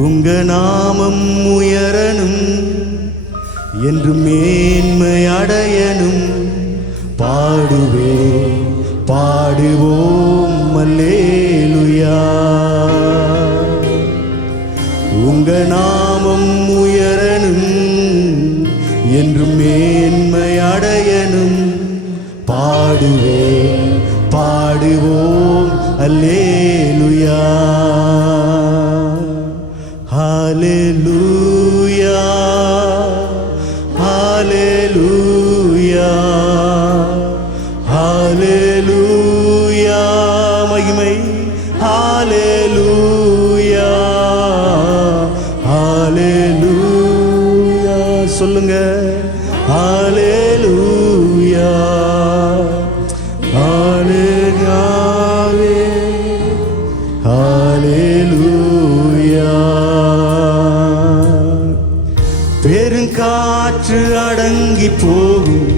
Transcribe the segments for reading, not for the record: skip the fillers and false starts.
உங்க நாமம் உயரணும் என்று மேன்மை அடையணும். பாடுவே பாடுவோம் அல்லேலூயா. உங்க நாமம் உயரணும் என்று மேன்மை அடையணும். பாடுவே பாடுவோம் அல்லேலூயா. ஹல்லேலூயா ஹல்லேலூயா ஹல்லேலூயா. மகிமை ஹல்லேலூயா ஹல்லேலூயா. சொல்லுங்க ஹல்லேலூயா ஹல்லேலூயாவே ஹல்லேலூயா. பெருங்காற்று அடங்கி போகும்,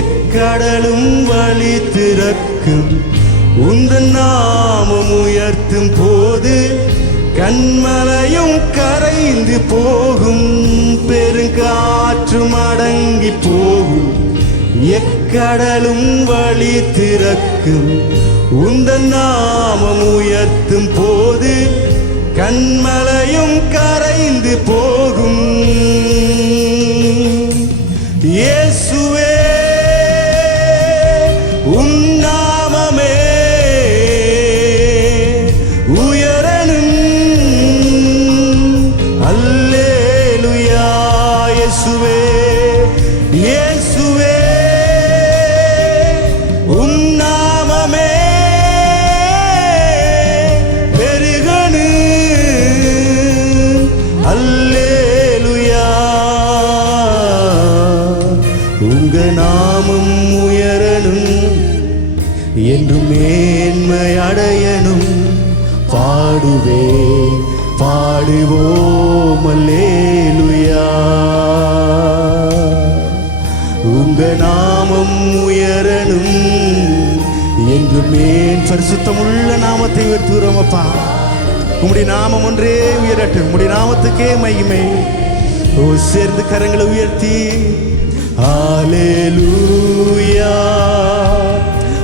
எக்கடலும் வழி திறக்கும். உந்தன் நாமம் உயர்த்தும் போது கண்மலையும் கரைந்து போகும். பெருங்காற்றும் அடங்கி போகும், எக்கடலும் வழி திறக்கும். உந்தன் நாமம் உயர்த்தும் போது கண்மலையும் கரைந்து போகும். இயேசுவே உன் நாமமே உயரணும். அல்லேலூயா. இயேசுவே இயேசுவே உன் நாமமே பெருகணும். அல்லேலூயா. உங்க நாமம் உயரணும் என்று மேன்மை அடையணும். பாடுவே பாடுவோம் அல்லேலூயா. உங்க நாமம் உயரணும் என்று பரிசுத்தமுள்ள நாமத்தை உயர்த்துகிறோம் அப்பா. உம்முடைய நாமம் ஒன்றே உயரட்டும். உம்முடைய நாமத்துக்கே மகிமை. ஓ, சேர்ந்து கரங்களை உயர்த்தி ஹல்லேலூயா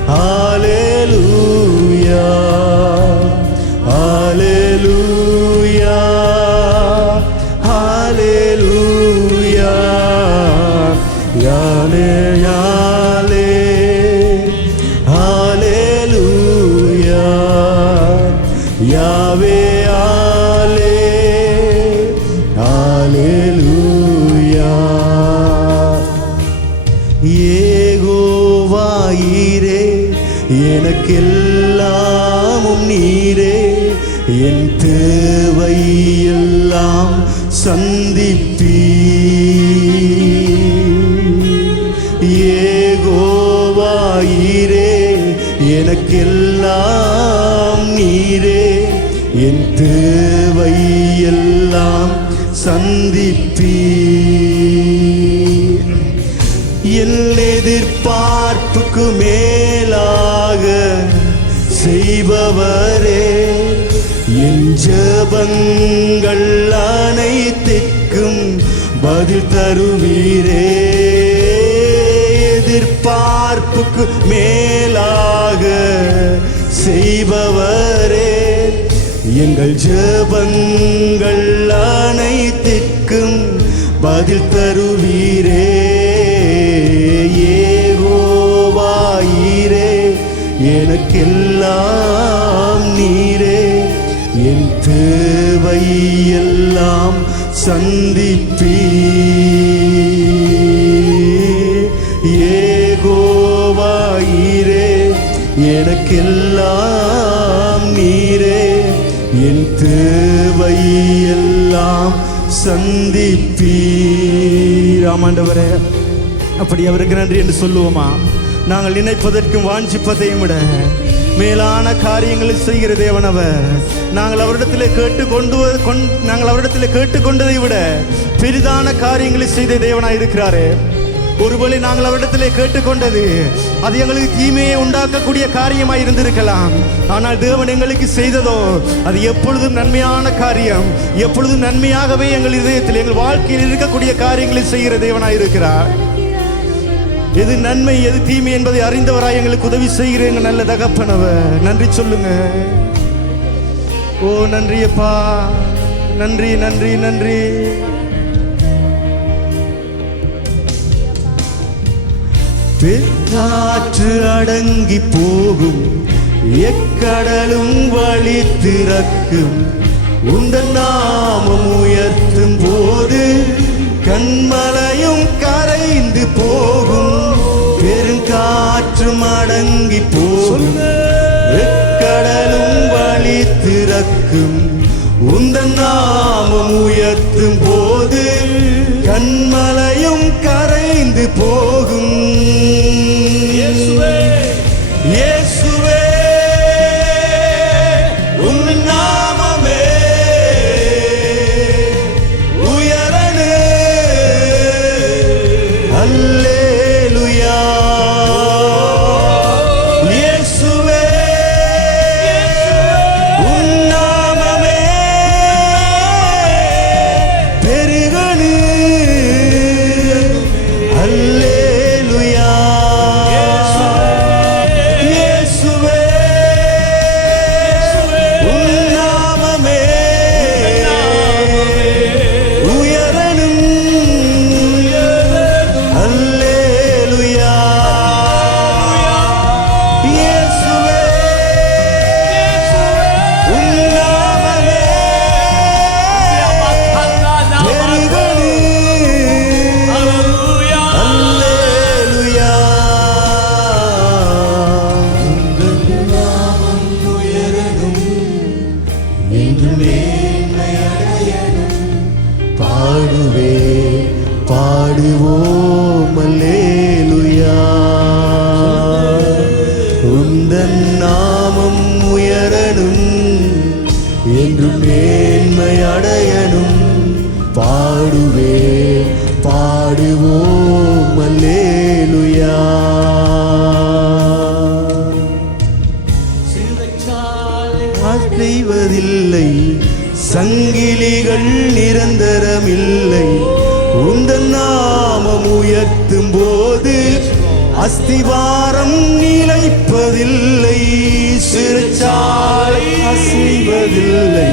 ஹல்லேலூயா ஹல்லேலூயா ஹல்லேலூயா. யாலே யாலே ஹல்லேலூயா. யாவே யாலே ஹல்லேலூயா. யெகோவாயீரே எனக்கெல்லாமும் நீரே. என் தேவை எல்லாம் சந்திப்பீர். யெகோவாயீரே எனக்கெல்லாம் நீரே. என் தேவை எல்லாம் சந்திப்பீர். என் எதிர்பார்ப்புக்கு மேலாக செய்பவரே. என் ஜெபங்கள் அனைத்திற்கும் பதில் தருவீரே. எதிர்பார்ப்புக்கு மேலாக செய்பவரே. எங்கள் ஜெபங்கள் அனைத்திற்கும் பதில் தருவீரே. யெகோவாயீரே எனக்கெல்லாம் நீரே. என் தேவை எல்லாம் சந்திப்பீர். யெகோவாயீரே எனக்கெல்லாம் நீரே. என் தேவை எல்லாம் சந்திப்பீர். ஆமாண்டவரே, அப்படி அவருக்கு நன்றி என்று சொல்லுவோமா? நாங்கள் நினைப்பதற்கும் வாஞ்சிப்பதையும் விட மேலான காரியங்களை செய்கிற தேவன் அவர். நாங்கள் அவரிடத்தில் கேட்டுக்கொண்டதை விட பெரிதான காரியங்களை செய்த தேவனாய் இருக்கிறாரே. ஒருவேளை நாங்கள் அவரிடத்திலே கேட்டுக்கொண்டது அது எங்களுக்கு தீமையை உண்டாக்கக்கூடிய காரியமாய் இருந்திருக்கலாம். ஆனால் தேவன் எங்களுக்கு செய்ததோ அது எப்பொழுதும் நன்மையான காரியம், எப்பொழுதும் நன்மையாகவே எங்கள் இதயத்தில் எங்கள் வாழ்க்கையில் இருக்கக்கூடிய காரியங்களை செய்கிற தேவனாய் இருக்கிறார். எது நன்மை எது தீமை என்பதை அறிந்தவராய் எங்களுக்கு உதவி செய்கிற எங்கள் நல்ல தகப்பனவர். நன்றி சொல்லுங்க. ஓ நன்றி அப்பா, நன்றி நன்றி நன்றி. பெருங்காற்று அடங்கி போகும், எக்கடலும் வழி திறக்கும், உந்தன் நாமம் உயர்த்தும் போது கண்மலையும் கரைந்து போகும். பெருங்காற்றும் அடங்கி போகும், எக்கடலும் வழி திறக்கும், உந்தன் நாமம் உயர்த்தும் போது கண்மலையும் கரைந்து போகும். இயேசுவே இயேசுவே உம் நாமமே உயரணு. அல்லேலூயா. இயேசுவே உம் நாமமே பெருகணு. அல்லேலூயா. இயேசுவே உம் நாமமே உயரணும். அல்லேலூயா. இயேசுவே உம் நாமமே பெருகணும். அல்லேலூயா. உந்தன் நாமம் உயரணும், என்று மேன்மை அடையணும். பாடுவே பாடுவோம் அல்லேலூயா. உந்தன் நாமம் உயரணும், என்று மேன்மை அடையணும். பாடுவே பாடுவோம் அல்லேலூயா. அசைவதில்லை, சங்கிலிகள் நிரந்தரமில்லை. உந்தன் நாமம் உயர்த்தும் போது அஸ்திவாரம் நிலைப்பதில்லை. சிறைச்சாலை அசைவதில்லை,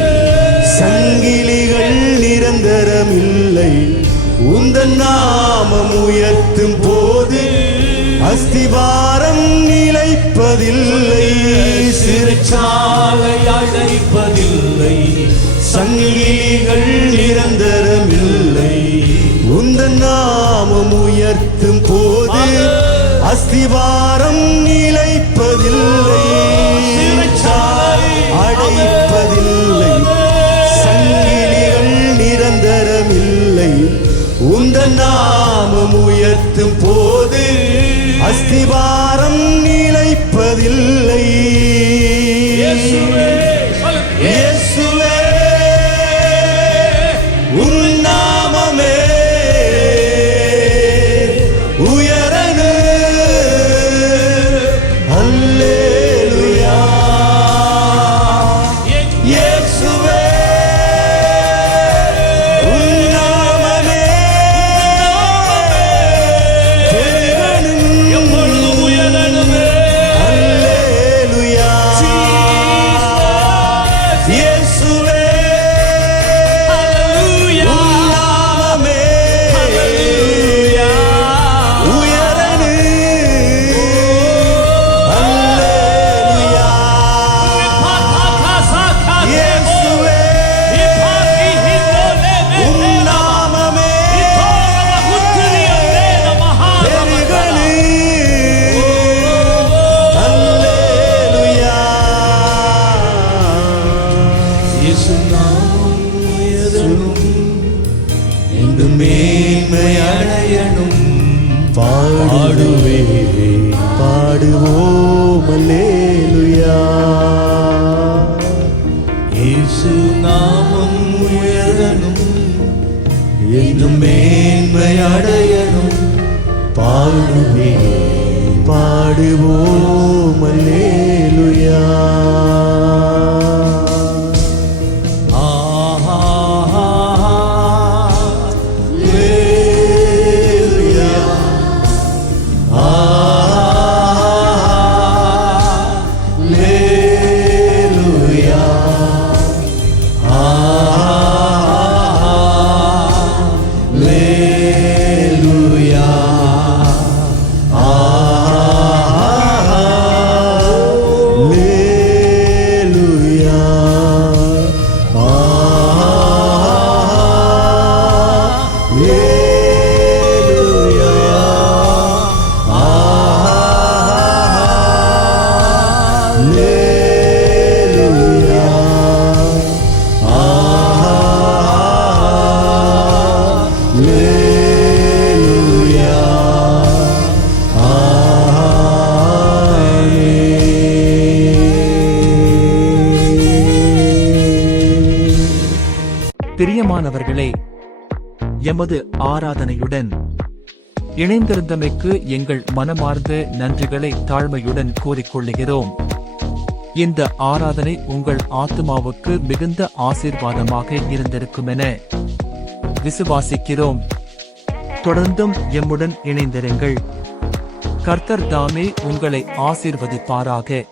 சங்கிலிகள் நிரந்தரமில்லை. உந்தன் நாமம் உயர்த்தும் போது அஸ்திவாரம் நிலைப்பதில்லை. சிறைச்சாலை அழைப்பதில்லை, சங்கிலிகள் நிரந்தரமில்லை. உந்தன் நாமம் உயர்த்தும் போது அஸ்திவாரம் நிலைப்பதில்லை. அடைப்பதில்லை, சங்கிலிகள் நிரந்தரமில்லை. உந்தன் நாமம் உயர்த்தும் போது அஸ்திவாரம் நிலைப்பதில்லை. இயேசுவே உம் நாமமே உயரணு. அல்லேலூயா. இயேசுவே உம் நாமமே பெருகணும். எப்பொழுதும் உயரணுமே. அல்லேலூயா. இயேசுவே உம் நாமமே உயரணு. அல்லேலூயா. இயேசுவே உம் நாமமே பெருகணு. அல்லேலூயா. இயேசு நாமம் உயரணும், என்று மேன்மை அடையணும். பாடுவே பாடுவோம் அல்லேலூயா. இயேசு நாமம் உயரணும், என்று மேன்மை அடையணும். பாடுவோம் அல்லேலூயா. பிரியமானவர்களே, எமது ஆராதனையுடன் இணைந்திருந்தமைக்கு எங்கள் மனமார்ந்த நன்றிகளை தாழ்மையுடன் கூறிக்கொள்ளுகிறோம். இந்த ஆராதனை உங்கள் ஆத்துமாவுக்கு மிகுந்த ஆசீர்வாதமாக இருந்திருக்குமென விசுவாசிக்கிறோம். தொடர்ந்தும் எம்முடன் இணைந்திருங்கள். கர்த்தர் தாமே உங்களை ஆசீர்வதிப்பாராக.